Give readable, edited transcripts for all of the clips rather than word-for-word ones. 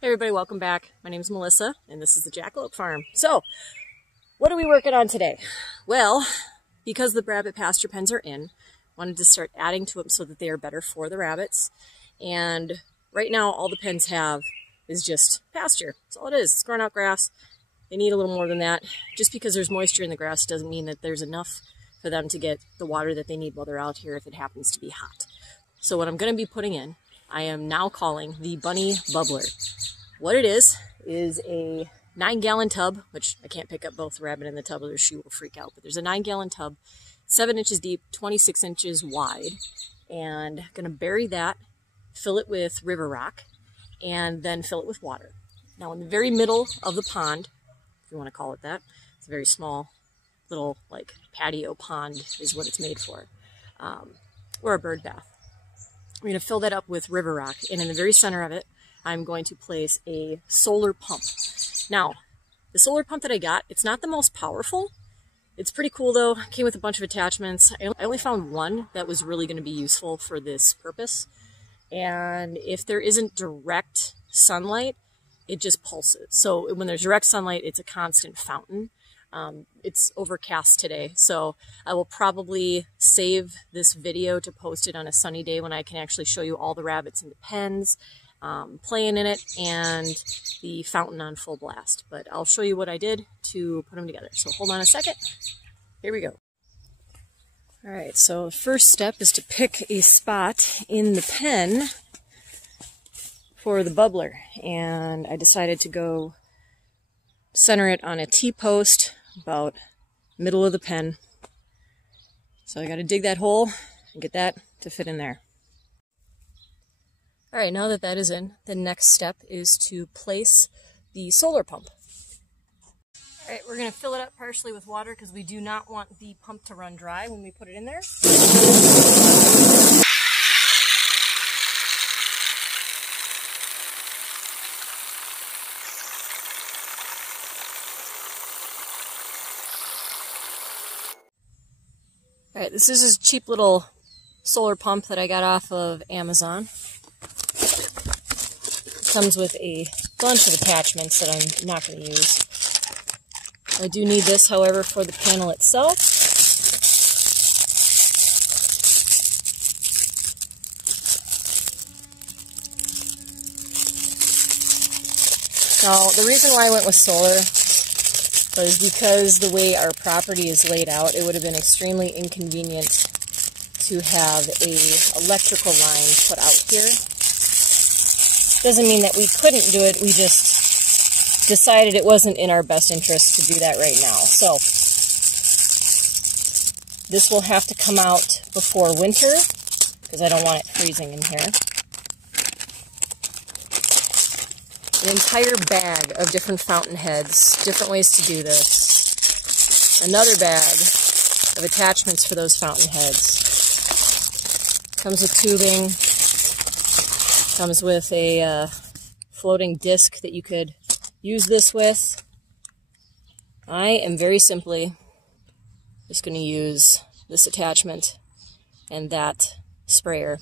Hey everybody, welcome back. My name is Melissa and this is the Jackalope Farm. So, what are we working on today? Well, because the rabbit pasture pens are in, wanted to start adding to them so that they are better for the rabbits. And right now all the pens have is just pasture. That's all it is. It's growing out grass. They need a little more than that. Just because there's moisture in the grass doesn't mean that there's enough for them to get the water that they need while they're out here if it happens to be hot. So what I'm going to be putting in, I am now calling the Bunny Bubbler. What it is a 9-gallon tub, which I can't pick up both the rabbit and the tub or she will freak out, but there's a 9-gallon tub, 7 inches deep, 26 inches wide, and I'm going to bury that, fill it with river rock, and then fill it with water. Now in the very middle of the pond, if you want to call it that, it's a very small little like patio pond is what it's made for, or a bird bath. We're going to fill that up with river rock, and in the very center of it, I'm going to place a solar pump. Now, the solar pump that I got, it's not the most powerful. It's pretty cool though. It came with a bunch of attachments. I only found one that was really going to be useful for this purpose. And if there isn't direct sunlight, it just pulses. So when there's direct sunlight, it's a constant fountain. It's overcast today, so I will probably save this video to post it on a sunny day when I can actually show you all the rabbits in the pens, playing in it, and the fountain on full blast. But I'll show you what I did to put them together. So hold on a second. Here we go. Alright, so the first step is to pick a spot in the pen for the bubbler. And I decided to go center it on a T-post about middle of the pen. So I got to dig that hole and get that to fit in there. Alright, now that that is in, the next step is to place the solar pump. Alright, we're going to fill it up partially with water because we do not want the pump to run dry when we put it in there. Alright, this is a cheap little solar pump that I got off of Amazon. It comes with a bunch of attachments that I'm not going to use. I do need this, however, for the panel itself. Now, the reason why I went with solar was because the way our property is laid out, it would have been extremely inconvenient to have a electrical line put out here. Doesn't mean that we couldn't do it, we just decided it wasn't in our best interest to do that right now. So, this will have to come out before winter, because I don't want it freezing in here. An entire bag of different fountain heads, different ways to do this. Another bag of attachments for those fountain heads. Comes with tubing. Comes with a floating disc that you could use this with. I am very simply just going to use this attachment and that sprayer.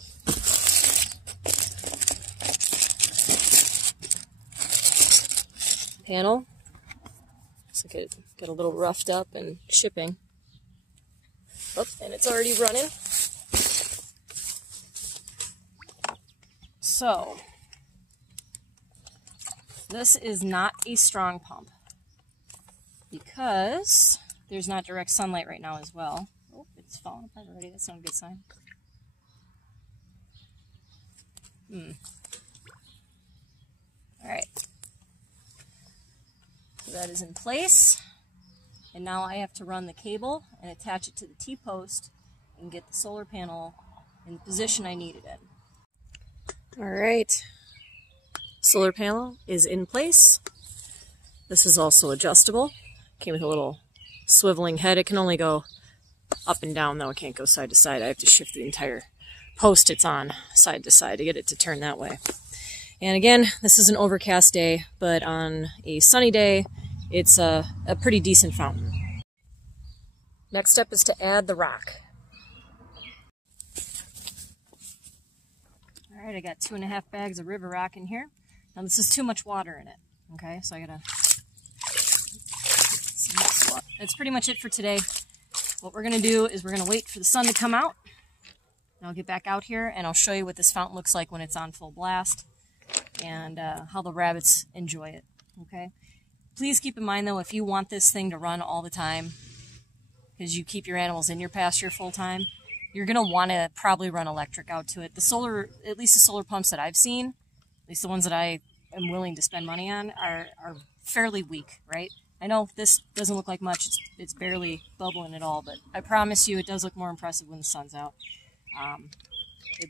Panel. Looks like it got a little roughed up and shipping. Oh, and it's already running. So, this is not a strong pump because there's not direct sunlight right now as well. Oh, it's falling apart already. That's not a good sign. Alright. So that is in place, and now I have to run the cable and attach it to the T-post and get the solar panel in the position I need it in. Alright, solar panel is in place. This is also adjustable. Came with a little swiveling head. It can only go up and down though, it can't go side to side. I have to shift the entire post it's on side to side to get it to turn that way. And again, this is an overcast day, but on a sunny day, it's a pretty decent fountain. Next step is to add the rock. Alright, I got 2.5 bags of river rock in here. Now this is too much water in it, okay? So I gotta... That's pretty much it for today. What we're gonna do is we're gonna wait for the sun to come out. And I'll get back out here and I'll show you what this fountain looks like when it's on full blast and how the rabbits enjoy it, okay? Please keep in mind though, if you want this thing to run all the time, because you keep your animals in your pasture full time, you're gonna wanna probably run electric out to it. The solar, at least the solar pumps that I've seen, at least the ones that I am willing to spend money on, are fairly weak, right? I know this doesn't look like much, it's barely bubbling at all, but I promise you it does look more impressive when the sun's out.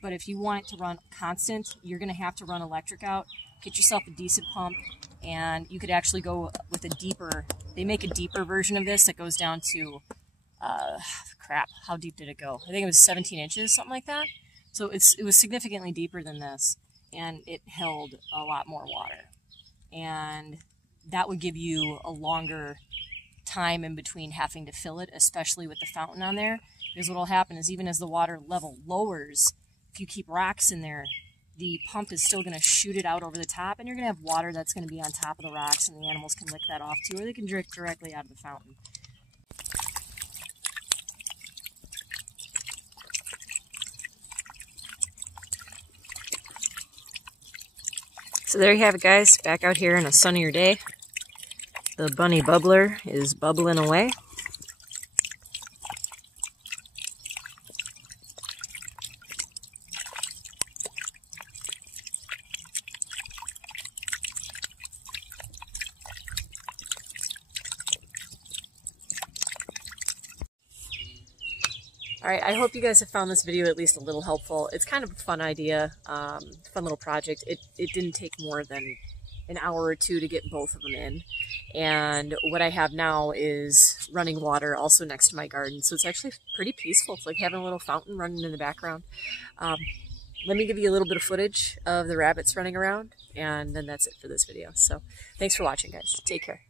But if you want it to run constant, you're going to have to run electric out. Get yourself a decent pump, and you could actually go with a deeper, they make a deeper version of this that goes down to, crap, how deep did it go? I think it was 17 inches, something like that. So it was significantly deeper than this, and it held a lot more water. And that would give you a longer time in between having to fill it, especially with the fountain on there. Because what will happen is even as the water level lowers, if you keep rocks in there, the pump is still going to shoot it out over the top, and you're going to have water that's going to be on top of the rocks, and the animals can lick that off too, or they can drink directly out of the fountain. So there you have it, guys, back out here on a sunnier day. The bunny bubbler is bubbling away. Alright, I hope you guys have found this video at least a little helpful. It's kind of a fun idea, fun little project. It didn't take more than an hour or two to get both of them in. And what I have now is running water also next to my garden. So it's actually pretty peaceful. It's like having a little fountain running in the background. Let me give you a little bit of footage of the rabbits running around, and then that's it for this video. So thanks for watching, guys. Take care.